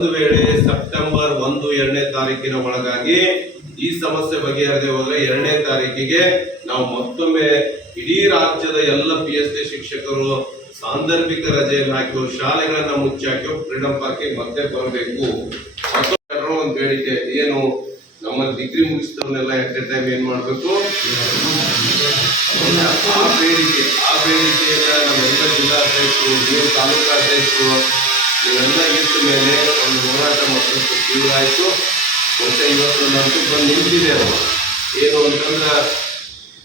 ಒಂದು ವೇಳೆ ಸೆಪ್ಟೆಂಬರ್ 1-2ನೇ ತಾರೀಕಿನ ಒಳಗಾಗಿ ಈ ಸಮಸ್ಯೆ ಬಗೆಹರದೆ ಹೋದ್ರೆ 2ನೇ ತಾರೀಕಿಗೆ ನಾವು ಮತ್ತೊಮ್ಮೆ ಇಡೀ ರಾಜ್ಯದ ಎಲ್ಲ PhD ಶಿಕ್ಷಕರು ಸಾಂದರ್ಭಿಕ ರಜೆಯನ್ನು ಹಾಕಿ ಶಾಲೆಗಳನ್ನ ಮುಚ್ಚಾಕಿ ಫ್ರೀಡಂ ಪಾರ್ಕಿಗೆ ಮತ್ತೆ ಬರಬೇಕು. ಒಂದು ಬೇಡಿಕೆ ಏನು, ನಮ್ಮ ಡಿಗ್ರಿ ಮುಗಿಸಿದವನ್ನೆಲ್ಲ ಎಟ್ ಎ ಟೈಮ್ ಏನ್ ಮಾಡ್ಬೇಕು, ಆ ಬೇಡಿಕೆಯನ್ನ ನಮ್ಮೆಲ್ಲ ಜಿಲ್ಲಾಧ್ಯಕ್ಷರು, ನೀವು ತಾಲೂಕಾಧ್ಯಕ್ಷರು ಇವೆಲ್ಲ ಇಟ್ಟ ಮೇಲೆ ಒಂದು ಹೋರಾಟ ಮತ್ತಷ್ಟು ತೀವ್ರ ಆಯಿತು. ಬಹುಶಃ ಇವತ್ತು ನಂತೂ ಬಂದು ನಿಂತಿದೆ. ಏನು ಅಂತಂದ್ರೆ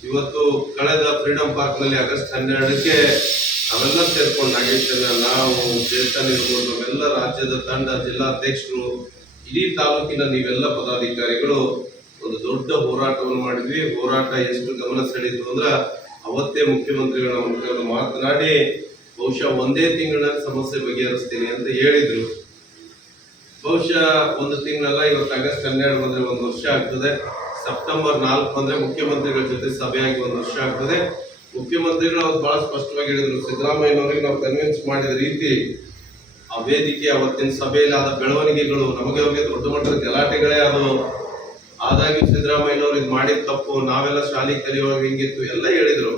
ಇವತ್ತು ಕಳೆದ ಫ್ರೀಡಂ ಪಾರ್ಕ್ನಲ್ಲಿ ಆಗಸ್ಟ್ 12ಕ್ಕೆ ನಾವೆಲ್ಲ ಸೇರ್ಕೊಂಡು ನಾಗೇಶನ, ನಾವು ಚೇತನ್ ಇರ್ಬೋದು, ನಾವೆಲ್ಲ ರಾಜ್ಯದ ತಂಡ, ಜಿಲ್ಲಾಧ್ಯಕ್ಷರು, ಇಡೀ ತಾಲೂಕಿನ ನೀವೆಲ್ಲ ಪದಾಧಿಕಾರಿಗಳು ಒಂದು ದೊಡ್ಡ ಹೋರಾಟವನ್ನು ಮಾಡಿದ್ವಿ. ಹೋರಾಟ ಎಷ್ಟು ಗಮನ ಸೆಳೆಯಿತು ಅಂದ್ರೆ ಅವತ್ತೇ ಮುಖ್ಯಮಂತ್ರಿಗಳ ಮುಖಾಂತರ ಮಾತನಾಡಿ ಬಹುಶಃ 1 ತಿಂಗಳಲ್ಲಿ ಸಮಸ್ಯೆ ಬಗೆಹರಿಸ್ತೀನಿ ಅಂತ ಹೇಳಿದ್ರು. ಬಹುಶಃ 1 ತಿಂಗಳಲ್ಲ, ಇವತ್ತು ಆಗಸ್ಟ್ 12 ಬಂದ್ರೆ 1 ವರ್ಷ ಆಗ್ತದೆ. ಸೆಪ್ಟೆಂಬರ್ 4 ಬಂದ್ರೆ ಮುಖ್ಯಮಂತ್ರಿಗಳ ಜೊತೆ ಸಭೆಯಾಗಿ 1 ವರ್ಷ ಆಗ್ತದೆ. ಮುಖ್ಯಮಂತ್ರಿಗಳು ಅವ್ರು ಬಹಳ ಸ್ಪಷ್ಟವಾಗಿ ಹೇಳಿದ್ರು, ಸಿದ್ದರಾಮಯ್ಯನವರಿಗೆ ನಾವು ಕನ್ವಿನ್ಸ್ ಮಾಡಿದ ರೀತಿ, ಆ ವೇದಿಕೆ, ಅವತ್ತಿನ ಸಭೆಯಲ್ಲಿ ಆದ ಬೆಳವಣಿಗೆಗಳು, ನಮಗೆ ಅವ್ರಿಗೆ ದೊಡ್ಡ ಮಟ್ಟದ ಗಲಾಟೆಗಳೇ ಅದು. ಆದಾಗ್ಯೂ ಸಿದ್ದರಾಮಯ್ಯನವ್ರು ಇದು ಮಾಡಿದ ತಪ್ಪು, ನಾವೆಲ್ಲ ಶಾಲೆ ಕಲಿಯುವಾಗ ಹಿಂಗಿತ್ತು ಎಲ್ಲ ಹೇಳಿದ್ರು.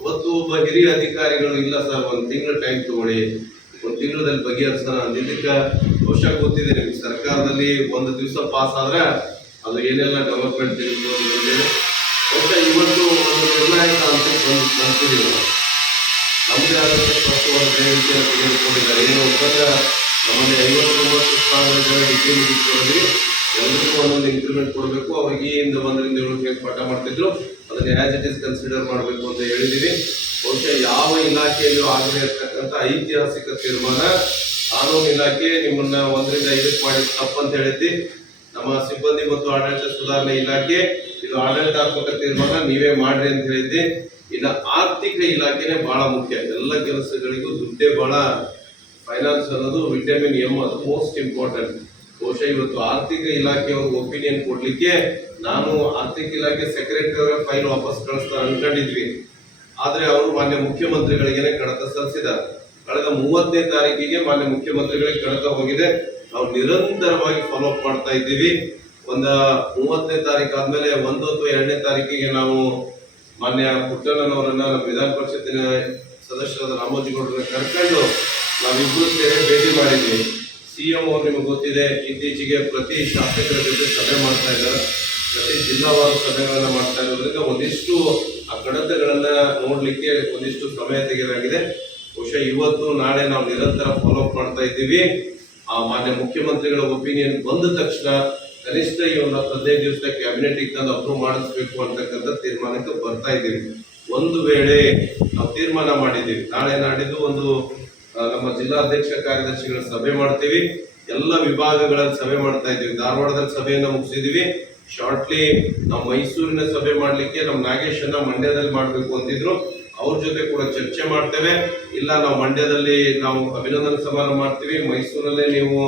ಅವತ್ತು ಒಬ್ಬ ಹಿರಿಯ ಅಧಿಕಾರಿಗಳು, ಇಲ್ಲ ಸರ್ 1 ತಿಂಗಳು ಟೈಮ್ ತಗೊಳ್ಳಿ, 1 ತಿಂಗಳಲ್ಲಿ ಬಗೆಹರಿಸೋಣ ಅಂದಿದ್ದಕ್ಕೆ ಬಹುಶಃ ಗೊತ್ತಿದೆ ನಿಮ್ಗೆ, ಸರ್ಕಾರದಲ್ಲಿ 1 ದಿವಸ ಪಾಸ್ ಆದ್ರೆ ಅದು ಏನೆಲ್ಲ ಡೆವಲಪ್ಮೆಂಟ್ ತಿಳಿಸ್ಬೋದು ಅಂತೇಳಿ ಬಹುಶಃ ಇವತ್ತು ಒಂದು ನಿರ್ಣಾಯಕ ಅಂತ ಬಂದಿದ್ದೀವಿ. ನಮ್ಮದೇ ಆದಂಥ ಸ್ಪಷ್ಟವಾದ ಬೇಡಿಕೆಯನ್ನು ತೆಗೆದುಕೊಂಡಿದ್ದಾರೆ. ಏನು ಅಂತಂದ್ರೆ ನಮ್ಮಲ್ಲಿ 59 ಸ್ಥಾನಗಳ ಡಿಗ್ರಿ ಮುಗಿಸ್ಕೊಂಡಿದ್ವಿ, ಎಲ್ಲರಿಗೂ ಒಂದೊಂದು ಇನ್ಕ್ರಿಮೆಂಟ್ ಕೊಡಬೇಕು. ಅವ್ರಿಗೆ ಈ 1ರಿಂದ 7 ಪಾಠ ಮಾಡ್ತಿದ್ರು, ಅದನ್ನ ಆಸ್ ಇಟ್ ಇಸ್ ಕನ್ಸಿಡರ್ ಮಾಡಬೇಕು ಅಂತ ಹೇಳಿದೀವಿ. ಬಹುಶಃ ಯಾವ ಇಲಾಖೆಯಲ್ಲೂ ಆಗದೇ ಇರ್ತಕ್ಕಂಥ ಐತಿಹಾಸಿಕ ತೀರ್ಮಾನ. ಕಾನೂನು ಇಲಾಖೆ ನಿಮ್ಮನ್ನ 1ರಿಂದ 5 ಮಾಡಿ ತಪ್ಪಂತ ಹೇಳಿದ್ವಿ. ನಮ್ಮ ಸಿಬ್ಬಂದಿ ಮತ್ತು ಆಡಳಿತ ಸುಧಾರಣೆ ಇಲಾಖೆ ಇದು ಆಡಳಿತಾತ್ಮಕ ತೀರ್ಮಾನ, ನೀವೇ ಮಾಡ್ರಿ ಅಂತ ಹೇಳಿದ್ವಿ. ಇನ್ನು ಆರ್ಥಿಕ ಇಲಾಖೆನೇ ಬಹಳ ಮುಖ್ಯ, ಎಲ್ಲ ಕೆಲಸಗಳಿಗೂ ದುಡ್ಡೇ ಬಹಳ. ಫೈನಾನ್ಸ್ ಅನ್ನೋದು ವಿಟಮಿನ್ ಎಂ, ಅದು ಮೋಸ್ಟ್ ಇಂಪಾರ್ಟೆಂಟ್. ಬಹುಶಃ ಇವತ್ತು ಆರ್ಥಿಕ ಇಲಾಖೆಯವ್ರಿಗೆ ಒಪಿನಿಯನ್ ಕೊಡ್ಲಿಕ್ಕೆ ನಾನು ಆರ್ಥಿಕ ಇಲಾಖೆ ಸೆಕ್ರೆಟರಿ ಅವರ ಫೈಲ್ ವಾಪಸ್ ಕಳಿಸ್ತಾರೆ ಅನ್ಕೊಂಡಿದ್ವಿ. ಆದ್ರೆ ಅವರು ಮಾನ್ಯ ಮುಖ್ಯಮಂತ್ರಿಗಳಿಗೇನೆ ಕಡತ ಸಲ್ಲಿಸಿದ್ದಾರೆ. ಕಳೆದ 30ನೇ ತಾರೀಕಿಗೆ ಮಾನ್ಯ ಮುಖ್ಯಮಂತ್ರಿಗಳಿಗೆ ಕಡತ ಹೋಗಿದೆ. ನಾವು ನಿರಂತರವಾಗಿ ಫಾಲೋ ಅಪ್ ಮಾಡ್ತಾ ಇದ್ದೀವಿ. 30ನೇ ತಾರೀಕು ಆದ್ಮೇಲೆ 1 ಅಥವಾ 2ನೇ ತಾರೀಕಿಗೆ ನಾವು ಮಾನ್ಯ ಪುಟ್ಟಣ್ಣನವರನ್ನ, ನಮ್ಮ ವಿಧಾನ ಪರಿಷತ್ತಿನ ಸದಸ್ಯರಾದ ರಾಮೋಜಿಗೌಡರನ್ನ ಕರ್ಕೊಂಡು ನಾವಿಬ್ರು ಸೇರಿ ಭೇಟಿ ಮಾಡಿದ್ವಿ. CM ಅವರು ನಿಮಗೆ ಗೊತ್ತಿದೆ, ಇತ್ತೀಚೆಗೆ ಪ್ರತಿ ಶಾಸಕರ ಜೊತೆ ಸಭೆ ಮಾಡ್ತಾ ಇದ್ದಾರೆ, ಪ್ರತಿ ಜಿಲ್ಲಾವಾರು ಸಭೆಗಳನ್ನ ಮಾಡ್ತಾ ಇರೋದ್ರಿಂದ ಒಂದಿಷ್ಟು ಆ ಕಡತಗಳನ್ನ ನೋಡ್ಲಿಕ್ಕೆ ಒಂದಿಷ್ಟು ಸಮಯ ತೆಗೆದಾಗಿದೆ. ಬಹುಶಃ ಇವತ್ತು ನಾಳೆ ನಾವು ನಿರಂತರ ಫಾಲೋ ಅಪ್ ಮಾಡ್ತಾ ಇದ್ದೀವಿ. ಆ ಮಾನ್ಯ ಮುಖ್ಯಮಂತ್ರಿಗಳ ಒಪಿನಿಯನ್ ಬಂದ ತಕ್ಷಣ ಕನಿಷ್ಠ ಈ 15 ದಿವಸದ ಕ್ಯಾಬಿನೆಟ್ ತಂದು ಅಪ್ರೂವ್ ಮಾಡಿಸ್ಬೇಕು ಅಂತಕ್ಕಂಥ ತೀರ್ಮಾನಕ್ಕೆ ಬರ್ತಾ ಇದ್ದೀವಿ. ಒಂದು ವೇಳೆ ನಾವು ತೀರ್ಮಾನ ಮಾಡಿದ್ದೀವಿ, ನಾಳೆ ನಾಡಿದ್ದು ಒಂದು ನಮ್ಮ ಜಿಲ್ಲಾಧ್ಯಕ್ಷ ಕಾರ್ಯದರ್ಶಿಗಳ ಸಭೆ ಮಾಡ್ತೀವಿ. ಎಲ್ಲ ವಿಭಾಗಗಳಲ್ಲಿ ಸಭೆ ಮಾಡ್ತಾ ಇದ್ದೀವಿ. ಧಾರವಾಡದಲ್ಲಿ ಸಭೆಯನ್ನ ಮುಗಿಸಿದೀವಿ. ಶಾರ್ಟ್ಲಿ ನಾವು ಮೈಸೂರಿನ ಸಭೆ ಮಾಡ್ಲಿಕ್ಕೆ ನಮ್ಮ ನಾಗೇಶನ್ನ ಮಂಡ್ಯದಲ್ಲಿ ಮಾಡ್ಬೇಕು ಅಂತಿದ್ರು, ಅವ್ರ ಜೊತೆ ಕೂಡ ಚರ್ಚೆ ಮಾಡ್ತೇವೆ. ಇಲ್ಲ ನಾವು ಮಂಡ್ಯದಲ್ಲಿ ನಾವು ಅಭಿನಂದನಾ ಸಮಾರಂಭ ಮಾಡ್ತೀವಿ, ಮೈಸೂರಲ್ಲೇ ನೀವು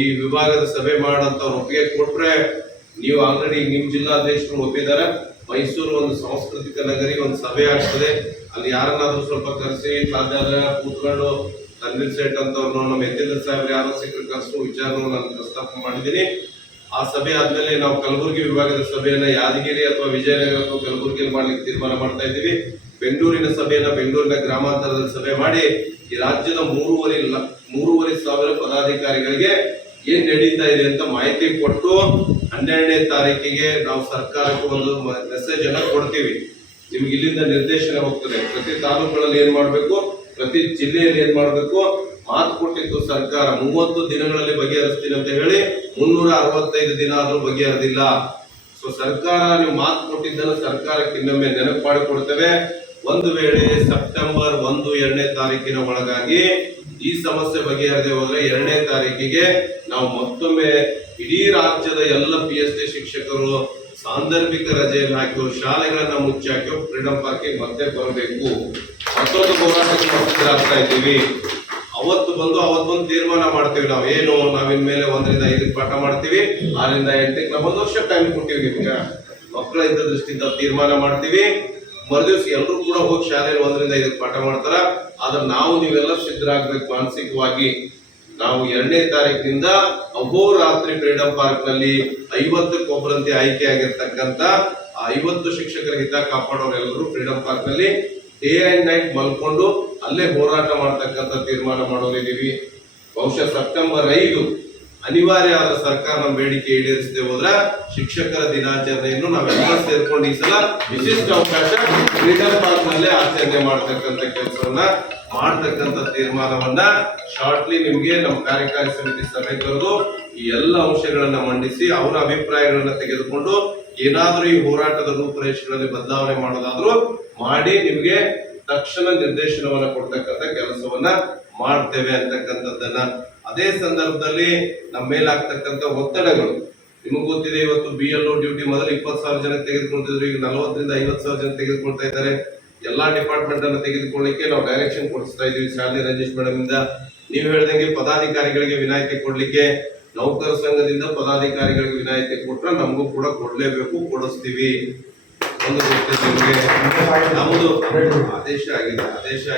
ಈ ವಿಭಾಗದ ಸಭೆ ಮಾಡಂತ ಒಪ್ಪಿಗೆ ಕೊಟ್ರೆ, ನೀವು ಆಲ್ರೆಡಿ ನಿಮ್ ಜಿಲ್ಲಾಧ್ಯಕ್ಷರು ಒಪ್ಪಿದ್ದಾರೆ, ಮೈಸೂರು ಒಂದು ಸಾಂಸ್ಕೃತಿಕ ನಗರಿ, ಒಂದು ಸಭೆ ಆಗ್ತದೆ, ಅಲ್ಲಿ ಯಾರನ್ನಾದ್ರೂ ಸ್ವಲ್ಪ ಕರೆಸಿ ಸಾಧ್ಯ ಆದ್ರೆ ಕೂತ್ಕೊಂಡು ತನ್ವೀರ್ ಸೇಠ್ ಅಂತವ್ರನ್ನ, ನಮ್ಮ ಯತೀಂದ್ರ ಸಾಹೇಬ್ರು ಯಾರೋ ಸಿಕ್ಕರು ಕರೆಸೋ ವಿಚಾರವನ್ನು ನಾನು ಪ್ರಸ್ತಾಪ ಮಾಡಿದ್ದೀನಿ. ಆ ಸಭೆ ಆದ್ಮೇಲೆ ನಾವು ಕಲಬುರಗಿ ವಿಭಾಗದ ಸಭೆಯನ್ನ ಯಾದಗಿರಿ ಅಥವಾ ವಿಜಯನಗರ ಅಥವಾ ಕಲಬುರಗಿಯಲ್ಲಿ ಮಾಡ್ಲಿಕ್ಕೆ ತೀರ್ಮಾನ ಮಾಡ್ತಾ ಇದ್ದೀವಿ. ಬೆಂಗಳೂರಿನ ಸಭೆಯನ್ನ ಬೆಂಗಳೂರಿನ ಗ್ರಾಮಾಂತರದಲ್ಲಿ ಸಭೆ ಮಾಡಿ ಈ ರಾಜ್ಯದ 3,500 ಸಾವಿರ ಪದಾಧಿಕಾರಿಗಳಿಗೆ ಏನ್ ನಡೀತಾ ಇದೆ ಅಂತ ಮಾಹಿತಿ ಕೊಟ್ಟು 12ನೇ ತಾರೀಕಿಗೆ ನಾವು ಸರ್ಕಾರಕ್ಕೆ ಒಂದು ಮೆಸೇಜ್ ಅನ್ನ ಕೊಡ್ತೀವಿ. ನಿಮ್ಗೆ ಇಲ್ಲಿಂದ ನಿರ್ದೇಶನ ಹೋಗ್ತದೆ, ಪ್ರತಿ ತಾಲೂಕುಗಳಲ್ಲಿ ಏನ್ ಮಾಡ್ಬೇಕು, ಪ್ರತಿ ಜಿಲ್ಲೆಯಲ್ಲಿ ಏನ್ ಮಾಡ್ಬೇಕು. ಮಾತು ಕೊಟ್ಟಿತ್ತು ಸರ್ಕಾರ 30 ದಿನಗಳಲ್ಲಿ ಬಗೆಹರಿಸ್ತೀನಿ ಅಂತ ಹೇಳಿ 365 ದಿನ ಆದ್ರೂ ಬಗೆಹರಿದಿಲ್ಲ. ಸೊ ಸರ್ಕಾರ ನೀವು ಮಾತು ಕೊಟ್ಟಿದ್ದನ್ನು ಸರ್ಕಾರಕ್ಕೆ ಇನ್ನೊಮ್ಮೆ ನೆನಪು ಮಾಡಿಕೊಡ್ತೇವೆ. ಒಂದು ವೇಳೆ ಸೆಪ್ಟೆಂಬರ್ 1-2ನೇ ತಾರೀಕಿನ ಒಳಗಾಗಿ ಈ ಸಮಸ್ಯೆ ಬಗೆಹರದೆ ಹೋದ್ರೆ 2ನೇ ತಾರೀಕಿಗೆ ನಾವು ಮತ್ತೊಮ್ಮೆ ಇಡೀ ರಾಜ್ಯದ ಎಲ್ಲ PhD ಶಿಕ್ಷಕರು ಸಾಂದರ್ಭಿಕ ರಜೆಯನ್ನು ಹಾಕಿ ಶಾಲೆಗಳನ್ನ ಮುಚ್ಚಾಕಿ ಫ್ರೀಡಂ ಪಾರ್ಕಿಗೆ ಮತ್ತೆ ಬರಬೇಕು. ಮತ್ತೊಂದು ಹೋರಾಟಕ್ಕೆ ಆಗ್ತಾ ಇದ್ದೀವಿ. ಅವತ್ತೊಂದು ತೀರ್ಮಾನ ಮಾಡ್ತೀವಿ. ನಾವು ಏನು, ನಾವಿನ್ಮೇಲೆ 1ರಿಂದ 5 ಪಾಠ ಮಾಡ್ತೀವಿ, 6ರಿಂದ 8ಕ್ಕೆ ನಾವು 1 ವರ್ಷ ಟೈಮ್ ಕೊಟ್ಟಿವಿ. ನಿಮ್ಗೆ ಮಕ್ಕಳ ದೃಷ್ಟಿಯಿಂದ ತೀರ್ಮಾನ ಮಾಡ್ತೀವಿ. ಮರುದಿವ್ಸ ಎಲ್ಲರೂ ಕೂಡ ಹೋಗಿ ಶಾಲೆಯಲ್ಲಿ 1ರಿಂದ 5 ಪಾಠ ಮಾಡ್ತಾರ. ಆದ್ರೆ ನಾವು ನೀವೆಲ್ಲ ಸಿದ್ಧರಾಗ್ಬೇಕು ಮಾನಸಿಕವಾಗಿ. ನಾವು 2ನೇ ತಾರೀಕಿನಿಂದ ಅಹೋರಾತ್ರಿ ಫ್ರೀಡಂ ಪಾರ್ಕ್ ನಲ್ಲಿ 50 ಆಯ್ಕೆಯಾಗಿರ್ತಕ್ಕಂಥ 50 ಶಿಕ್ಷಕರ ಹಿತ ಕಾಪಾಡೋರೆಲ್ಲರೂ ಫ್ರೀಡಂ ಪಾರ್ಕ್ ನಲ್ಲಿ ಡೇ ಅಂಡ್ ನೈಟ್ ಮಲ್ಕೊಂಡು ಅಲ್ಲೇ ಹೋರಾಟ ಮಾಡ್ತಕ್ಕಂಥ ತೀರ್ಮಾನ ಮಾಡೋರಿದ್ದೀವಿ. ಬಹುಶಃ ಸೆಪ್ಟೆಂಬರ್ 5 ಅನಿವಾರ್ಯ ಆದ ಸರ್ಕಾರ ನಮ್ಮ ಬೇಡಿಕೆ ಈಡೇರಿಸದೆ ಹೋದ್ರ ಶಿಕ್ಷಕರ ದಿನಾಚರಣೆಯನ್ನು ನಾವೆಲ್ಲ ಸೇರ್ಕೊಂಡು ಈ ಸಲ ವಿಶಿಷ್ಟ ಅವಕಾಶ ಫ್ರೀಡಂ ಪಾರ್ಕ್ ನಲ್ಲೇ ಆಚರಣೆ ಮಾಡ್ತಕ್ಕಂಥ ಕೆಲಸವನ್ನ ಮಾಡ್ತಕ್ಕಂಥ ತೀರ್ಮಾನವನ್ನ ಶಾರ್ಟ್ಲಿ ನಿಮ್ಗೆ ನಮ್ಮ ಕಾರ್ಯಕಾರಿ ಸಮಿತಿ ಸಭೆ ಕರೆದು ಈ ಎಲ್ಲ ಅಂಶಗಳನ್ನ ಮಂಡಿಸಿ ಅವರ ಅಭಿಪ್ರಾಯಗಳನ್ನ ತೆಗೆದುಕೊಂಡು ಏನಾದ್ರೂ ಈ ಹೋರಾಟದ ರೂಪುರೇಷೆಗಳಲ್ಲಿ ಬದಲಾವಣೆ ಮಾಡೋದಾದ್ರೂ ಮಾಡಿ ನಿಮ್ಗೆ ತಕ್ಷಣ ನಿರ್ದೇಶನವನ್ನ ಕೊಡ್ತಕ್ಕಂಥ ಕೆಲಸವನ್ನ ಮಾಡ್ತೇವೆ ಅಂತಕ್ಕಂಥದ್ದನ್ನ. ಅದೇ ಸಂದರ್ಭದಲ್ಲಿ ನಮ್ಮ ಮೇಲಾಗ್ತಕ್ಕಂಥ ಒತ್ತಡಗಳು ನಿಮಗ್ ಗೊತ್ತಿದೆ. ಇವತ್ತು BLO ಡ್ಯೂಟಿ ಮೊದಲು 20,000 ಜನ ತೆಗೆದುಕೊಳ್ತಿದ್ರು, ಈಗ 40,000 ರಿಂದ 50,000 ಜನ ತೆಗೆದುಕೊಳ್ತಾ ಇದ್ದಾರೆ. ಎಲ್ಲಾ ಡಿಪಾರ್ಟ್ಮೆಂಟ್ ಅನ್ನ ತೆಗೆದುಕೊಳ್ಳಿಕ್ಕೆ ನಾವು ಡೈರೆಕ್ಷನ್ ಕೊಡಿಸ್ತಾ ಇದೀವಿ ಸ್ಯಾಲರಿ ರಾಜೇಶ್ ಮೇಡಮ್ ಇಂದ. ನೀವು ಹೇಳ್ದಂಗೆ ಪದಾಧಿಕಾರಿಗಳಿಗೆ ವಿನಾಯಿತಿ ಕೊಡ್ಲಿಕ್ಕೆ ನೌಕರ ಸಂಘದಿಂದ ಪದಾಧಿಕಾರಿಗಳಿಗೆ ವಿನಾಯಿತಿ ಕೊಟ್ರೆ ನಮಗೂ ಕೂಡ ಕೊಡ್ಲೇಬೇಕು, ಕೊಡಿಸ್ತೀವಿ. ಒಂದು ಗೊತ್ತಿದೆ ನಿಮಗೆ, ನಮ್ಮದು ಆದೇಶ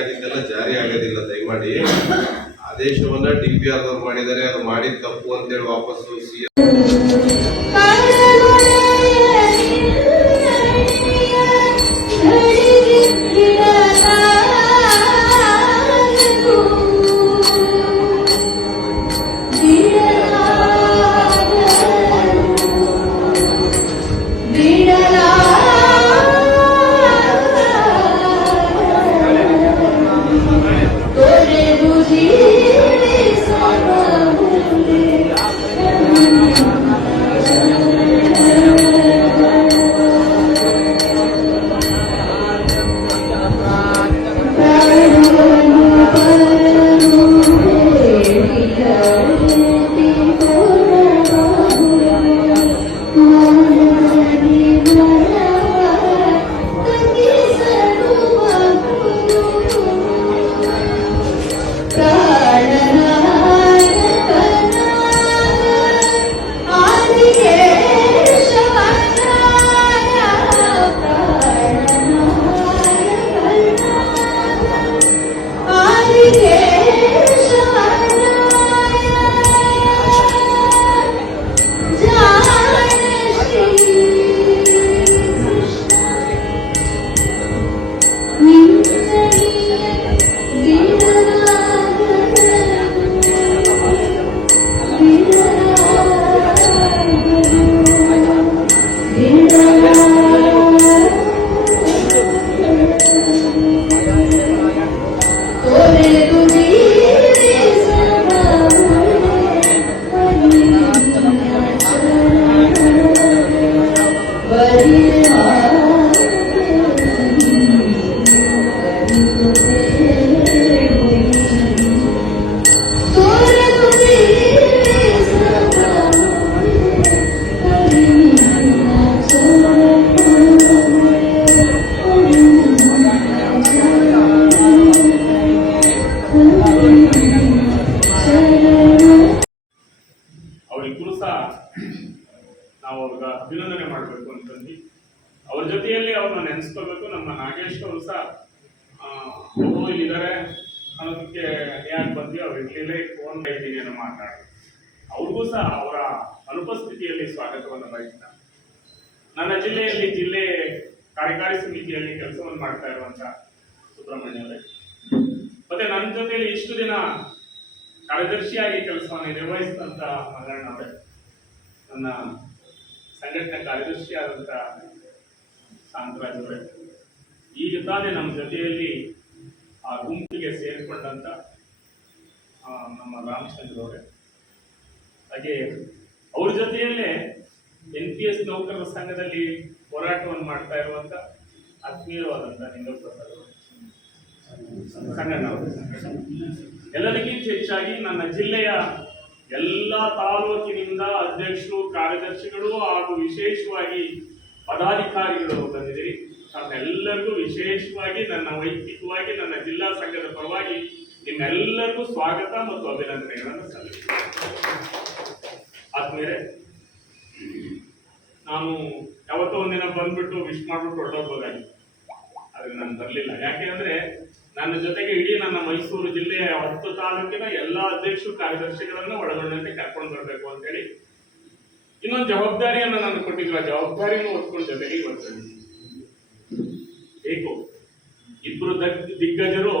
ಆಗಿದ್ದೆಲ್ಲ ಜಾರಿ ಆಗೋದಿಲ್ಲ. ದಯಮಾಡಿ ಆದೇಶವನ್ನ DPR ದವ್ರು ಮಾಡಿದ್ದಾರೆ, ಅದು ಮಾಡಿದ ತಪ್ಪು ಅಂತೇಳಿ ವಾಪಸ್ಸು ಅವರಿಬ್ಬರು ಸಹ ನಾವು ಅವ್ರಿಗೆ ಅಭಿನಂದನೆ ಮಾಡಬೇಕು ಅಂತಂದು ಅವ್ರ ಜೊತೆಯಲ್ಲಿ ಅವ್ರನ್ನ ನೆನೆಸ್ಕೋಬೇಕು. ನಮ್ಮ ನಾಗೇಶ್ ಅವರು ಸಹ ಇಲ್ಲಿದ್ದಾರೆ ಅನ್ನೋದಕ್ಕೆ ಯಾಕೆ ಬಂದ್ವಿ, ಅವ್ರು ಇರ್ಲಿಲ್ಲ, ಫೋನ್ ಇದ್ದೀನಿ ಅನ್ನೋ ಮಾತಾಡಿ ಅವ್ರಿಗೂ ಸಹ ಅವರ ಅನುಪಸ್ಥಿತಿಯಲ್ಲಿ ಸ್ವಾಗತವನ್ನು ಬಯಸ್ತಾ ನನ್ನ ಜಿಲ್ಲೆಯಲ್ಲಿ ಜಿಲ್ಲೆ ಕಾರ್ಯಕಾರಿ ಸಮಿತಿಯಲ್ಲಿ ಕೆಲಸವನ್ನು ಮಾಡ್ತಾ ಇರುವಂತ ಸುಬ್ರಹ್ಮಣ್ಯ ಅವರೇ, ಮತ್ತೆ ನನ್ನ ಜೊತೆಯಲ್ಲಿ ಇಷ್ಟು ದಿನ ಕಾರ್ಯದರ್ಶಿಯಾಗಿ ಕೆಲಸವನ್ನು ನಿರ್ವಹಿಸಿದಂತ ಮಲ್ಲಣ್ಣ ಅವರೇ, ನನ್ನ ಸಂಘಟನೆ ಕಾರ್ಯದರ್ಶಿ ಆದಂತ ಶಾಂತರಾಜ್ ಅವರೇ, ಈಗ ತಾನೇ ನಮ್ಮ ಜೊತೆಯಲ್ಲಿ ಆ ಗುಂಪಿಗೆ ಸೇರಿಕೊಂಡಂತ ನಮ್ಮ ರಾಮಚಂದ್ರ ಅವರೇ, ಹಾಗೆ ಅವ್ರ ಜೊತೆಯಲ್ಲೇ NPS ನೌಕರರ ಸಂಘದಲ್ಲಿ ಹೋರಾಟವನ್ನು ಮಾಡ್ತಾ ಇರುವಂತ ಆತ್ಮೀಯವಾದಂತ ನಿಂಗಪ್ರಸಾದ್ ಅವರು, ಸಂಗಣ್ಣ ಅವರು, ಎಲ್ಲರಿಗಿಂತ ಹೆಚ್ಚಾಗಿ ನನ್ನ ಜಿಲ್ಲೆಯ ಎಲ್ಲ ತಾಲೂಕಿನಿಂದ ಅಧ್ಯಕ್ಷರು, ಕಾರ್ಯದರ್ಶಿಗಳು ಹಾಗೂ ವಿಶೇಷವಾಗಿ ಪದಾಧಿಕಾರಿಗಳು ಬಂದಿದ್ದೀರಿ. ತಮ್ಮೆಲ್ಲರಿಗೂ ವಿಶೇಷವಾಗಿ ನನ್ನ ವೈಯಕ್ತಿಕವಾಗಿ ನನ್ನ ಜಿಲ್ಲಾ ಸಂಘದ ಪರವಾಗಿ ನಿಮ್ಮೆಲ್ಲರಿಗೂ ಸ್ವಾಗತ ಮತ್ತು ಅಭಿನಂದನೆಗಳನ್ನು ಸಲ್ಲಿಸುತ್ತೇನೆ. ಆದ್ಮೇಲೆ ನಾನು ಯಾವತ್ತೋ ಒಂದಿನ ಬಂದ್ಬಿಟ್ಟು ವಿಶ್ ಮಾಡ್ಬಿಟ್ಟು ಹೊರಟೋಗ್ಬೋದಾಗಿ, ಆದ್ರೆ ನಾನು ಬರಲಿಲ್ಲ. ಯಾಕೆ ಅಂದ್ರೆ ನನ್ನ ಜೊತೆಗೆ ಇಡೀ ನನ್ನ ಮೈಸೂರು ಜಿಲ್ಲೆಯ 10 ತಾಲೂಕಿನ ಎಲ್ಲಾ ಅಧ್ಯಕ್ಷರು ಕಾರ್ಯದರ್ಶಿಗಳನ್ನ ಒಳಗೊಂಡಂತೆ ಕರ್ಕೊಂಡು ಬರಬೇಕು ಅಂತ ಹೇಳಿ ಇನ್ನೊಂದು ಜವಾಬ್ದಾರಿಯನ್ನು ನಾನು ಕೊಟ್ಟಿದ್ರು. ಆ ಜವಾಬ್ದಾರಿಯನ್ನು ಹೊತ್ಕೊಂಡು ಜೊತೆಗೆ ಬರ್ತೇನೆ. ಬೇಕು ಇಬ್ಬರು ದಿಗ್ಗಜರು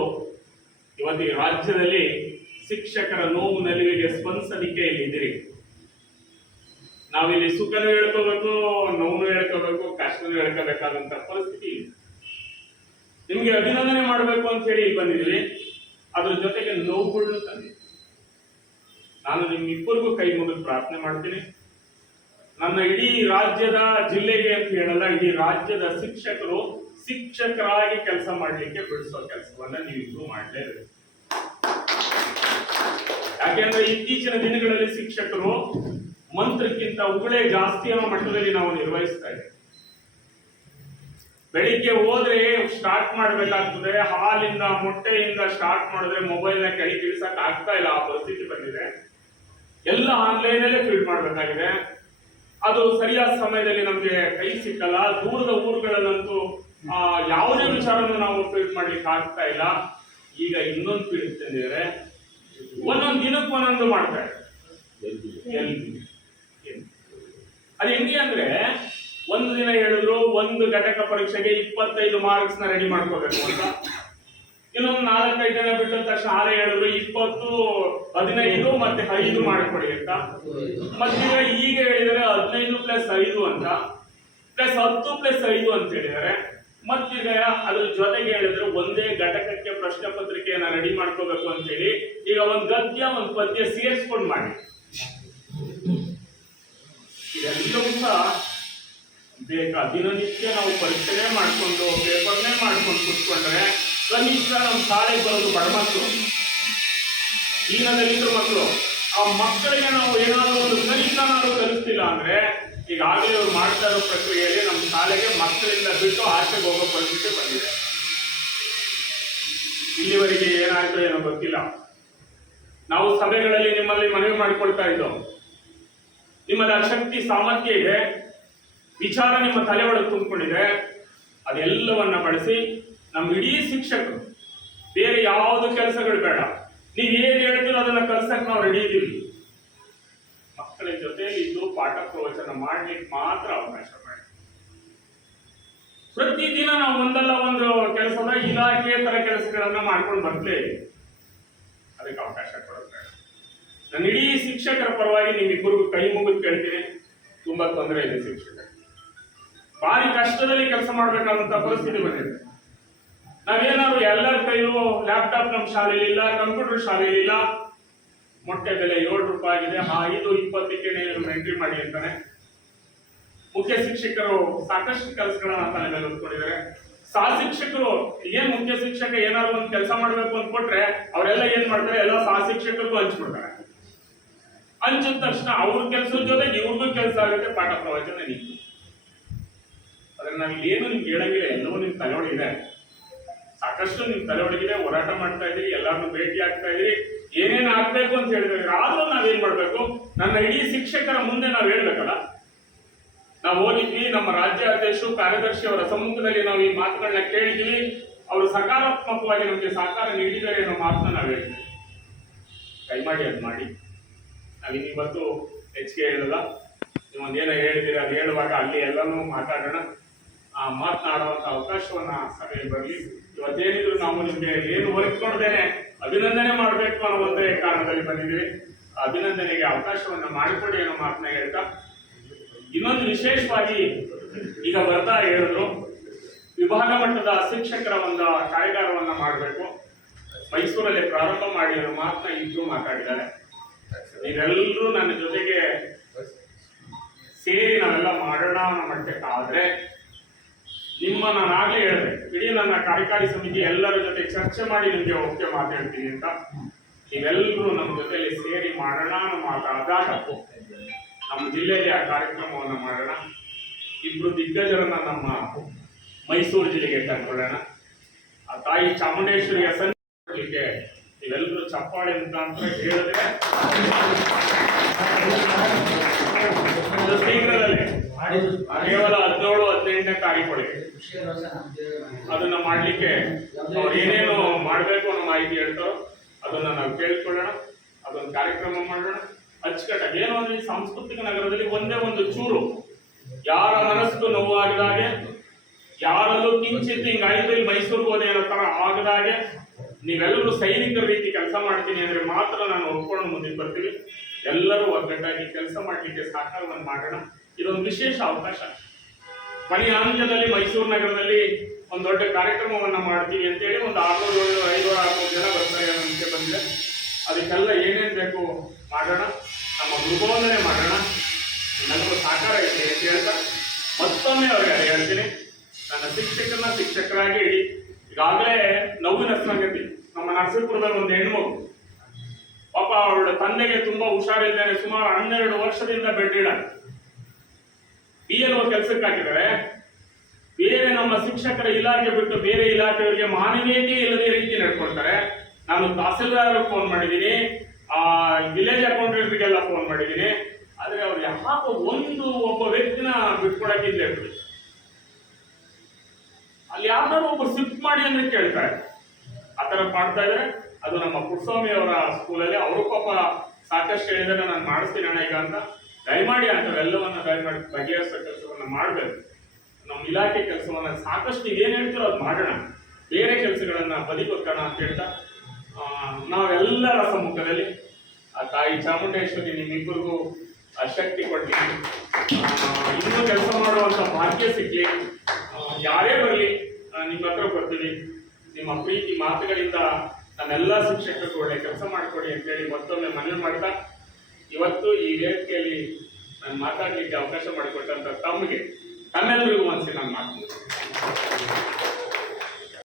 ಇವತ್ತು ಈ ರಾಜ್ಯದಲ್ಲಿ ಶಿಕ್ಷಕರ ನೋವು ನಲಿವಿಗೆ ಸ್ಪಂದಿಸಲಿಕ್ಕೆ ಇಲ್ಲಿದ್ದೀರಿ. ನಾವಿಲ್ಲಿ ಸುಖನೂ ಹೇಳ್ಕೋಬೇಕು, ನೋವು ಹೇಳ್ಕೋಬೇಕು, ಕಷ್ಟನೂ ಹೇಳ್ಕೋಬೇಕಾದಂತ ಪರಿಸ್ಥಿತಿ ಇದೆ. ನಿಮ್ಗೆ ಅಭಿನಂದನೆ ಮಾಡಬೇಕು ಅಂತ ಹೇಳಿ ಬಂದಿದ್ವಿ. ಅದ್ರ ಜೊತೆಗೆ ನೋವುಗಳನ್ನು ತಂದಿದ್ವಿ. ನಾನು ನಿಮ್ಮಿಬ್ಬರಿಗೂ ಕೈ ಮುಗಿದು ಪ್ರಾರ್ಥನೆ ಮಾಡ್ತೀನಿ. ನನ್ನ ಇಡೀ ರಾಜ್ಯದ ಜಿಲ್ಲೆಗೆ ಅಂತ ಹೇಳಲ್ಲ, ಇಡೀ ರಾಜ್ಯದ ಶಿಕ್ಷಕರು ಶಿಕ್ಷಕರಾಗಿ ಕೆಲಸ ಮಾಡಲಿಕ್ಕೆ ಬಿಡಿಸೋ ಕೆಲಸವನ್ನ ನೀವಿಬ್ರು ಮಾಡಲೇಬೇಕು. ಯಾಕೆಂದ್ರೆ ಇತ್ತೀಚಿನ ದಿನಗಳಲ್ಲಿ ಶಿಕ್ಷಕರು ಮಂತ್ರಕ್ಕಿಂತ ಉಗುಳೇ ಜಾಸ್ತಿ ಅನ್ನೋ ಮಟ್ಟದಲ್ಲಿ ನಾವು ನಿರ್ವಹಿಸ್ತಾ ಇದ್ದೇವೆ. ಬೆಳಿಗ್ಗೆ ಹೋದ್ರೆ ಸ್ಟಾರ್ಟ್ ಮಾಡ್ಬೇಕಾಗ್ತದೆ, ಹಾಲಿಂದ ಮೊಟ್ಟೆಯಿಂದ ಸ್ಟಾರ್ಟ್ ಮಾಡಿದ್ರೆ ಮೊಬೈಲ್ ನ ಕೆಳಗೆ ಇಳಿಸಕ್ ಆಗ್ತಾ ಇಲ್ಲ. ಆ ಪರಿಸ್ಥಿತಿ ಬಂದಿದೆ. ಎಲ್ಲ ಆನ್ಲೈನ್ ಅಲ್ಲೇ ಫೀಡ್ ಮಾಡ್ಬೇಕಾಗಿದೆ. ಅದು ಸರಿಯಾದ ಸಮಯದಲ್ಲಿ ನಮ್ಗೆ ಕೈ ಸಿಕ್ಕಲ್ಲ. ದೂರದ ಊರುಗಳಲ್ಲಂತೂ ಯಾವುದೇ ವಿಚಾರವನ್ನು ನಾವು ಫೀಡ್ ಮಾಡ್ಲಿಕ್ಕೆ ಆಗ್ತಾ ಇಲ್ಲ. ಈಗ ಇನ್ನೊಂದು ಫೀಡ್ ತಂದಿದ್ದಾರೆ, ಒಂದೊಂದು ದಿನಕ್ಕೆ ಒಂದೊಂದು ಮಾಡ್ತಾರೆ. ಅದು ಹೆಂಗೆ ಅಂದ್ರೆ ಒಂದು ದಿನ ಹೇಳಿದ್ರು ಒಂದು ಘಟಕ ಪರೀಕ್ಷೆಗೆ 25 ಮಾರ್ಕ್ಸ್ ನ ರೆಡಿ ಮಾಡ್ಕೋಬೇಕು ಅಂತ, ಇನ್ನೊಂದು 4-5 ದಿನ ಬಿಟ್ಟ ತಕ್ಷಣ ಆರೇ ಹೇಳಿದ್ರು 20, 15 ಮತ್ತೆ 5 ಮಾಡಿಕೊಡಿ ಅಂತ. ಮತ್ತೆ ಈಗ ಹೇಳಿದರೆ 15+5 ಅಂತ, +10+5 ಅಂತ ಹೇಳಿದ್ದಾರೆ. ಮತ್ತೀಗ ಅದ್ರ ಜೊತೆಗೆ ಹೇಳಿದ್ರೆ ಒಂದೇ ಘಟಕಕ್ಕೆ ಪ್ರಶ್ನೆ ಪತ್ರಿಕೆಯನ್ನ ರೆಡಿ ಮಾಡ್ಕೋಬೇಕು ಅಂತ ಹೇಳಿ ಈಗ ಒಂದು ಗದ್ಯ ಒಂದು ಪದ್ಯ ಸೇರಿಸ್ಕೊಂಡು ಮಾಡಿ. ಇದೆಲ್ಲವೂ ಸಹ ಬೇಕಾ? ದಿನನಿತ್ಯ ನಾವು ಪರೀಕ್ಷೆನೇ ಮಾಡ್ಕೊಂಡು ಪೇಪರ್ನೇ ಮಾಡ್ಕೊಂಡು ಕೂತ್ಕೊಂಡ್ರೆ ಕನಿಷ್ಠ ನಮ್ಮ ಶಾಲೆಗೆ ಬರೋದು ಬಡ ಮಕ್ಕಳು, ದೀನದಲ್ಲಿದ್ದ ಮಕ್ಕಳು. ಆ ಮಕ್ಕಳಿಗೆ ನಾವು ಏನಾದರೂ ಒಂದು ಕನಿಷ್ಠ ನಾವು ಕಲಿಸ್ತಿಲ್ಲ ಅಂದ್ರೆ ಈಗಾಗಲೇ ಅವ್ರು ಮಾಡ್ತಾ ಇರೋ ಪ್ರಕ್ರಿಯೆಯಲ್ಲಿ ನಮ್ಮ ಶಾಲೆಗೆ ಮಕ್ಕಳಿಂದ ಬಿಟ್ಟು ಆಚೆಗೆ ಹೋಗೋ ಪರಿಸ್ಥಿತಿ ಬಂದಿದೆ. ಇಲ್ಲಿವರೆಗೆ ಏನಾಯ್ತು ಏನೋ ಗೊತ್ತಿಲ್ಲ. ನಾವು ಸಭೆಗಳಲ್ಲಿ ನಿಮ್ಮಲ್ಲಿ ಮನವಿ ಮಾಡಿಕೊಳ್ತಾ ಇದ್ದೋ, ನಿಮ್ಮಲ್ಲಿ ಅಶಕ್ತಿ ಸಾಮರ್ಥ್ಯ ಇದೆ, ವಿಚಾರ ನಿಮ್ಮ ತಲೆ ಒಳಗೆ ತುಂಬಿಕೊಂಡಿದೆ, ಅದೆಲ್ಲವನ್ನ ಬಳಸಿ ನಮ್ಮ ಇಡೀ ಶಿಕ್ಷಕರು ಬೇರೆ ಯಾವುದು ಕೆಲಸಗಳು ಬೇಡ, ನೀವು ಏನ್ ಹೇಳ್ತೀರೋ ಅದನ್ನ ಕಲ್ಸಕ್ ನಾವು ರೆಡಿ ಇದ್ದೀವಿ. ಮಕ್ಕಳ ಜೊತೆಯಲ್ಲಿ ಇದ್ದು ಪಾಠ ಪ್ರವಚನ ಮಾಡ್ಲಿಕ್ಕೆ ಮಾತ್ರ ಅವಕಾಶ ಮಾಡಿ. ಪ್ರತಿದಿನ ನಾವು ಒಂದಲ್ಲ ಒಂದು ಕೆಲಸದ ಇಲಾಖೆಯೇತರ ಕೆಲಸಗಳನ್ನ ಮಾಡ್ಕೊಂಡು ಬರ್ತೇ ಅದಕ್ಕೆ ಅವಕಾಶ ಕೊಡೋದು ಬೇಡ. ನನ್ನ ಇಡೀ ಶಿಕ್ಷಕರ ಪರವಾಗಿ ನಿಮ್ಮಿಬ್ಬರಿಗೂ ಕೈ ಮುಗಿದು ಕೇಳ್ತೀನಿ. ತುಂಬಾ ತೊಂದರೆ ಇದೆ ಶಿಕ್ಷಕರು, ಭಾರಿ ಕಷ್ಟದಲ್ಲಿ ಕೆಲಸ ಮಾಡ್ಬೇಕಾದಂತ ಪರಿಸ್ಥಿತಿ ಬಂದಿದೆ. ನಾವೇನಾದ್ರು ಎಲ್ಲರ ಕೈಲೂ ಲ್ಯಾಪ್ಟಾಪ್ ನಮ್ಮ ಶಾಲೆಯಲ್ಲಿ ಇಲ್ಲ, ಕಂಪ್ಯೂಟರ್ ಶಾಲೆಯಲ್ಲಿ ಇಲ್ಲ. ಮೊಟ್ಟೆ ಬೆಲೆ 7 ರೂಪಾಯಿ ಆಗಿದೆ, 5.20ಕ್ಕೆ ನೀವು ಎಂಟ್ರಿ ಮಾಡಿ ಅಂತಾನೆ. ಮುಖ್ಯ ಶಿಕ್ಷಕರು ಸಾಕಷ್ಟು ಕೆಲಸಗಳನ್ನ ತಲೆ ಮೇಲೆ ಹೊತ್ಕೊಂಡಿದ್ದಾರೆ. ಸಹ ಶಿಕ್ಷಕರು ಏನ್ ಮುಖ್ಯ ಶಿಕ್ಷಕ ಏನಾದ್ರು ಒಂದು ಕೆಲಸ ಮಾಡ್ಬೇಕು ಅಂತ ಕೊಟ್ರೆ ಅವರೆಲ್ಲ ಏನ್ ಮಾಡ್ತಾರೆ, ಎಲ್ಲ ಸಹ ಶಿಕ್ಷಕರಿಗೂ ಹಂಚ್ಬಿಡ್ತಾರೆ. ಹಂಚಿದ ತಕ್ಷಣ ಅವ್ರ ಕೆಲಸದ ಜೊತೆಗೆ ಇವ್ರಿಗೂ ಕೆಲಸ ಆಗುತ್ತೆ, ಪಾಠ ಪ್ರವಚನ ನಿಂತು. ಆದ್ರೆ ನಾವಿಲ್ಲಿ ಏನು ನಿಮ್ಗೆ ಹೇಳಂಗಿಲ್ಲ, ಎಲ್ಲವೂ ನಿಮ್ ತಲೆಯೊಳಗಿದೆ. ಸಾಕಷ್ಟು ನಿಮ್ ತಲೆಯೊಳಗಿದೆ, ಹೋರಾಟ ಮಾಡ್ತಾ ಇದ್ದೀರಿ, ಎಲ್ಲಾರನ್ನೂ ಭೇಟಿ ಆಗ್ತಾ ಇದ್ದೀರಿ, ಏನೇನ್ ಆಗ್ಬೇಕು ಅಂತ ಹೇಳಿದ್ರೆ ಆದ್ರೂ ನಾವೇನ್ ಮಾಡ್ಬೇಕು, ನನ್ನ ಇಡೀ ಶಿಕ್ಷಕರ ಮುಂದೆ ನಾವ್ ಹೇಳ್ಬೇಕಲ್ಲ. ನಾವು ಹೋಗಿದ್ವಿ, ನಮ್ಮ ರಾಜ್ಯ ಅಧ್ಯಕ್ಷರು ಕಾರ್ಯದರ್ಶಿ ಅವರ ಸಮ್ಮುಖದಲ್ಲಿ ನಾವು ಈ ಮಾತುಗಳನ್ನ ಕೇಳಿದ್ವಿ. ಅವರು ಸಕಾರಾತ್ಮಕವಾಗಿ ನಮಗೆ ಸಹಕಾರ ನೀಡಿದ್ದಾರೆ ಅನ್ನೋ ಮಾತನ್ನ ನಾವು ಹೇಳಿದ್ವಿ. ದಯಮಾಡಿ ಅದು ಮಾಡಿ. ನಾವಿವತ್ತು ಹೆಚ್ಚಿಗೆ ಹೇಳಲ್ಲ, ನೀವೊಂದೇನೋ ಹೇಳಿದ್ದೀರಿ, ಅದು ಹೇಳುವಾಗ ಅಲ್ಲಿ ಎಲ್ಲನೂ ಮಾತಾಡೋಣ. ಆ ಮಾತನಾಡುವಂತ ಅವಕಾಶವನ್ನ ಸಭೆಯಲ್ಲಿ ಬರಲಿ. ಇವತ್ತೇನಿದ್ರು ನಾವು ನಿಮ್ಗೆ ಏನು ಹೊರಟ್ಕೊಳ್ದೇನೆ ಅಭಿನಂದನೆ ಮಾಡಬೇಕು ಅನ್ನೋ ಒಂದೇ ಕಾರಣದಲ್ಲಿ ಬಂದಿದ್ದೀವಿ. ಅಭಿನಂದನೆಗೆ ಅವಕಾಶವನ್ನ ಮಾಡಿಕೊಡಿ ಅನ್ನೋ ಮಾತನ್ನ ಹೇಳ್ತಾ, ಇನ್ನೊಂದು ವಿಶೇಷವಾಗಿ ಈಗ ಬರ್ತಾ ಹೇಳಿದ್ರು, ವಿಭಾಗ ಮಟ್ಟದ ಶಿಕ್ಷಕರ ಒಂದು ಕಾರ್ಯಾಗಾರವನ್ನ ಮಾಡಬೇಕು, ಮೈಸೂರಲ್ಲಿ ಪ್ರಾರಂಭ ಮಾಡಿ ಅನ್ನೋ ಮಾತನ್ನ ಇಬ್ರು ಮಾತಾಡಿದ್ದಾರೆ. ನೀವೆಲ್ಲರೂ ನನ್ನ ಜೊತೆಗೆ ಸೇರಿ ನಾವೆಲ್ಲ ಮಾಡೋಣ ಅನ್ನೋ ಮಟ್ಟಕ್ಕೆ ಆದ್ರೆ ನಾನಾಗ್ಲೇ ಹೇಳಿದೆ, ಇಡೀ ನನ್ನ ಕಾರ್ಯಕಾರಿ ಸಮಿತಿ ಎಲ್ಲರ ಜೊತೆ ಚರ್ಚೆ ಮಾಡಿ ನಿಮ್ಗೆ ಒಪ್ಪಿಗೆ ಮಾತಾಡ್ತೀನಿ ಅಂತ. ನೀವೆಲ್ಲರೂ ನಮ್ಮ ಜೊತೆಯಲ್ಲಿ ಸೇರಿ ಮಾಡೋಣ ಅನ್ನೋ ಮಾತಾದಾಗ ನಮ್ಮ ಜಿಲ್ಲೆಯಲ್ಲಿ ಆ ಕಾರ್ಯಕ್ರಮವನ್ನು ಮಾಡೋಣ. ಇಬ್ರು ದಿಗ್ಗಜರನ್ನ ನಮ್ಮ ಮೈಸೂರು ಜಿಲ್ಲೆಗೆ ಕರ್ಕೊಳ್ಳೋಣ. ಆ ತಾಯಿ ಚಾಮುಂಡೇಶ್ವರಿಗೆ ಸನ್ನಿಧಿಗೆ ನೀವೆಲ್ಲರೂ ಚಪ್ಪಾಳೆ ಮುಖಾಂತರ ಹೇಳಿದ್ರೆ ಶೀಘ್ರದಲ್ಲೇ ಕೇವಲ 17-18ನೇ ತಾರೀಖೊಳಗೆ ಅದನ್ನ ಮಾಡ್ಲಿಕ್ಕೆ ಅವ್ರು ಏನೇನು ಮಾಡಬೇಕು ಅನ್ನೋ ಮಾಹಿತಿ ಹೇಳ್ತಾರೋ ಅದನ್ನ ನಾವು ಕೇಳ್ಕೊಳ್ಳೋಣ, ಅದೊಂದು ಕಾರ್ಯಕ್ರಮ ಮಾಡೋಣ ಅಚ್ಚುಕಟ್ಟಾಗಿ. ಏನು ಅಂದ್ರೆ ಈ ಸಾಂಸ್ಕೃತಿಕ ನಗರದಲ್ಲಿ ಒಂದೇ ಒಂದು ಚೂರು ಯಾರ ಮನಸ್ಸು ನೋವಾಗದಾಗೆ, ಯಾರಲ್ಲೂ ಕಿಂಚಿತ್ ಹಿಂಗಾಯ್ತು ಇಲ್ಲಿ ಮೈಸೂರಿಗೆ ಹೋದೆ ಅನ್ನೋ ತರ ಆಗದಾಗೆ ನೀವೆಲ್ಲರೂ ಸೈನಿಕರ ರೀತಿ ಕೆಲಸ ಮಾಡ್ತೀನಿ ಅಂದ್ರೆ ಮಾತ್ರ ನಾನು ಒಪ್ಕೊಂಡು ಮುಂದೆ ಬರ್ತೀವಿ. ಎಲ್ಲರೂ ಒಗ್ಗಟ್ಟಾಗಿ ಕೆಲಸ ಮಾಡ್ಲಿಕ್ಕೆ ಸಹಕಾರವನ್ನು ಮಾಡೋಣ. ಇದೊಂದು ವಿಶೇಷ ಅವಕಾಶ. ಕೊನೆಯ ಹಂತದಲ್ಲಿ ಮೈಸೂರು ನಗರದಲ್ಲಿ ಒಂದು ದೊಡ್ಡ ಕಾರ್ಯಕ್ರಮವನ್ನ ಮಾಡ್ತೀವಿ ಅಂತೇಳಿ ಒಂದು 600-500 ಜನ ಬರ್ತಾರೆ ಅನ್ನೋದಕ್ಕೆ ಬಂದಿದೆ. ಅದಕ್ಕೆಲ್ಲ ಏನೇನು ಬೇಕು ಮಾಡೋಣ, ನಮ್ಮ ಗುರುಬೋಧನೆ ಮಾಡೋಣ, ನನಗೂ ಸಹಕಾರ ಇದೆ ಅಂತ ಹೇಳ್ತಾ ಮತ್ತೊಮ್ಮೆ ಅವ್ರಿಗೆ ಹೇಳ್ತೀನಿ, ನನ್ನ ಶಿಕ್ಷಕರನ್ನ ಶಿಕ್ಷಕರಾಗಿ ಇಡಿ. ಈಗಾಗಲೇ ನೋವಿನ ಸಂಗತಿ, ನಮ್ಮ ನರಸೀಪುರದಲ್ಲಿ ಒಂದು ಹೆಣ್ಮಗು ಪಾಪ ಅವಳ ತಂದೆಗೆ ತುಂಬಾ ಹುಷಾರಿದ್ದೇನೆ, ಸುಮಾರು 12 ವರ್ಷದಿಂದ ಬೆಡ್ ಇಡ BLO ಕೆಲಸಕ್ಕೆ ಹಾಕಿದ್ದಾರೆ. ಬೇರೆ ನಮ್ಮ ಶಿಕ್ಷಕರ ಇಲಾಖೆ ಬಿಟ್ಟು ಬೇರೆ ಇಲಾಖೆಯವರಿಗೆ ಮಾನವೀಯತೆ ಇಲ್ಲದೆ ರೀತಿ ನಡ್ಕೊಳ್ತಾರೆ. ನಾನು ತಹಸೀಲ್ದಾರ್ ಫೋನ್ ಮಾಡಿದ್ದೀನಿ, ವಿಲೇಜ್ ಅಕೌಂಟೆಂಟ್ರಿಗೆಲ್ಲ ಫೋನ್ ಮಾಡಿದ್ದೀನಿ, ಆದ್ರೆ ಅವ್ರು ಯಾಕೋ ಒಬ್ಬ ವ್ಯಕ್ತಿನ ಬಿಟ್ಕೊಡಕ್ಕಿಲ್ಲ ಇರ್ತೀವಿ. ಅಲ್ಲಿ ಯಾವ್ದಾದ್ರು ಒಬ್ರು ಶಿಫ್ಟ್ ಮಾಡಿ ಅಂದ್ರೆ ಕೇಳ್ತಾರೆ. ಆತರ ಮಾಡ್ತಾ ಇದ್ರೆ ಅದು ನಮ್ಮ ಪುಟ್ಟಸ್ವಾಮಿ ಅವರ ಸ್ಕೂಲಲ್ಲಿ ಅವರು ಪಾಪ ಸಾಕಷ್ಟು ಹೇಳಿದರೆ ನಾನು ಮಾಡಿಸ್ತೀನಿ ಅಣ್ಣ ಈಗ ಅಂತ. ದಯಮಾಡಿ ಅಂಥವೆಲ್ಲವನ್ನ ದಯಮಾಡಿ ಬಗೆಹರಿಸೋ ಕೆಲಸವನ್ನ ಮಾಡಬೇಕು. ನಮ್ಮ ಇಲಾಖೆ ಕೆಲಸವನ್ನ ಸಾಕಷ್ಟು ಏನ್ ಹೇಳ್ತೀರೋ ಅದು ಮಾಡೋಣ, ಬೇರೆ ಕೆಲಸಗಳನ್ನ ಬದಿಗೊತ್ತೋಣ ಅಂತ ಹೇಳ್ತಾ ನಾವೆಲ್ಲರ ಸಮ್ಮುಖದಲ್ಲಿ ಆ ತಾಯಿ ಚಾಮುಂಡೇಶ್ವರಿ ನಿಮ್ಮಿಬ್ಬರಿಗೂ ಶಕ್ತಿ ಕೊಡ್ತೀನಿ, ಇನ್ನೂ ಕೆಲಸ ಮಾಡುವಂತ ಭಾಗ್ಯ ಸಿಗ್ಲಿ, ಯಾರೇ ಬರಲಿ ನಿಮ್ಮ ಹತ್ರ ಬರ್ತೀವಿ. ನಿಮ್ಮ ಪ್ರೀತಿ ಮಾತುಗಳಿಂದ ನಮ್ಮೆಲ್ಲ ಶಿಕ್ಷಕರು ಒಳ್ಳೆ ಕೆಲಸ ಮಾಡಿಕೊಡಿ ಅಂತೇಳಿ ಮತ್ತೊಮ್ಮೆ ಮನವಿ ಮಾಡ್ತಾ ಇವತ್ತು ಈ ವೇದಿಕೆಯಲ್ಲಿ ನಾನು ಮಾತಾಡಲಿಕ್ಕೆ ಅವಕಾಶ ಮಾಡಿಕೊಟ್ಟಂತ ತಮ್ಮೆಲ್ಲರಿಗೂ ಒಂದ್ಸಿ ನಾನು ಮಾತು